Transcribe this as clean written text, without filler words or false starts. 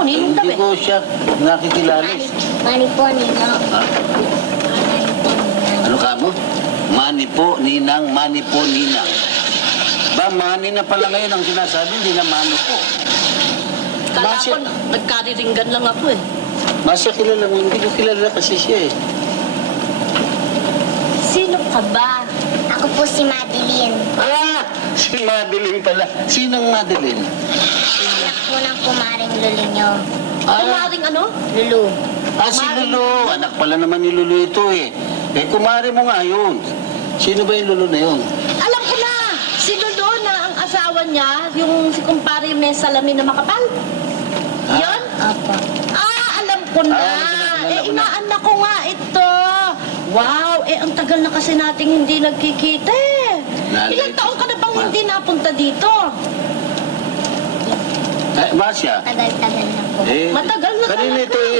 po, ninong daw Hindi eh. ko siya nakikilala. Mani po, Ninang. Ah, Mani po, Ninang. ano ka mo? Mani po, ninang, mani po, ninang. Ba, mani na pala ngayon ang sinasabi, hindi na mano po. Kala Masya. ko, nagkariringgan lang ako eh. Masya kilala mo, hindi ko kilala kasi siya eh. Sino ka ba? Ako po si Madeline. Ah! Si Madeline pala. Sinong Madeline? Anak po ng kumaring Lulu nyo. Kumaring ano? Lulu. Ah, si Lulu. Anak pala naman ni Lulu ito eh. Eh, kumari mo nga yun. Sino ba yung Lulu na yun? Alam ko na! Si Lolo na ang asawa niya, yung si kumpare may salamin na makapal. Ah? Yun? Opo. Alam ko na. kilala ko na. Inaanak ko nga ito. Wow, ang tagal na kasi nating hindi nagkikita eh. Nalito. Ilang taon ka na bang hindi napunta dito? Eh, Masya. Tagal-tagal na po. Eh, Matagal na kanina talaga. ito eh.